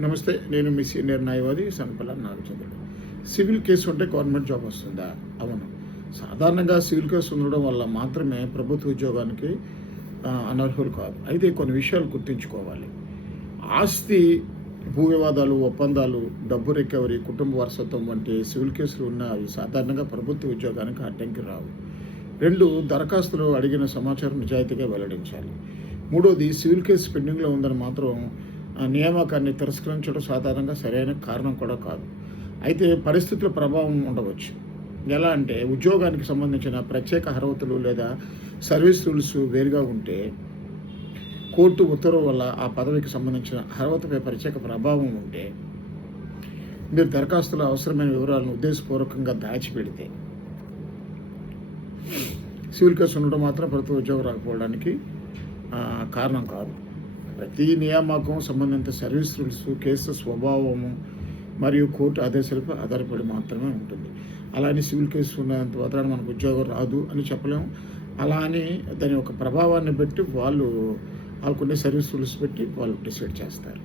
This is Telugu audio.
నమస్తే. నేను మీ సీనియర్ న్యాయవాది సనపల్ల నాగచంద్రుడు. సివిల్ కేసు ఉంటే గవర్నమెంట్ జాబ్ వస్తుందా? అవును. సాధారణంగా సివిల్ కేసు ఉండడం వల్ల మాత్రమే ప్రభుత్వ ఉద్యోగానికి అనర్హులు కాదు. అయితే కొన్ని విషయాలు గుర్తుంచుకోవాలి. ఆస్తి, భూ వివాదాలు, ఒప్పందాలు, డబ్బు రికవరీ, కుటుంబ వారసత్వం వంటి సివిల్ కేసులు ఉన్న అవి సాధారణంగా ప్రభుత్వ ఉద్యోగానికి అడ్డంకి రావు. 2, దరఖాస్తులు అడిగిన సమాచారం నిజాయితీగా వెల్లడించాలి. 3, సివిల్ కేసు పెండింగ్లో ఉందని మాత్రం నియామకాన్ని తిరస్కరించడం సాధారణంగా సరైన కారణం కూడా కాదు. అయితే పరిస్థితుల ప్రభావం ఉండవచ్చు. ఎలా అంటే ఉద్యోగానికి సంబంధించిన ప్రత్యేక అర్హతలు లేదా సర్వీస్ రూల్స్ వేరుగా ఉంటే, కోర్టు ఉత్తర్వు వల్ల ఆ పదవికి సంబంధించిన అర్హతపై ప్రత్యేక ప్రభావం ఉంటే, మీరు దరఖాస్తులో అవసరమైన వివరాలను ఉద్దేశపూర్వకంగా దాచిపెడితే, సివిల్ కేసు ఉండడం మాత్రం ప్రభుత్వ ఉద్యోగం రాకపోవడానికి కారణం కాదు. ప్రతి నియామకం సంబంధిత సర్వీస్ రూల్స్, కేసు స్వభావము మరియు కోర్టు ఆదేశాలపై ఆధారపడి మాత్రమే ఉంటుంది. అలా అని సివిల్ కేసు ఉన్నంత మాత్రాన మనకు ఉద్యోగం రాదు అని చెప్పలేము. అలా అని దాని యొక్క ప్రభావాన్ని బట్టి వాళ్ళకున్న సర్వీస్ రూల్స్ పెట్టి వాళ్ళు డిసైడ్ చేస్తారు.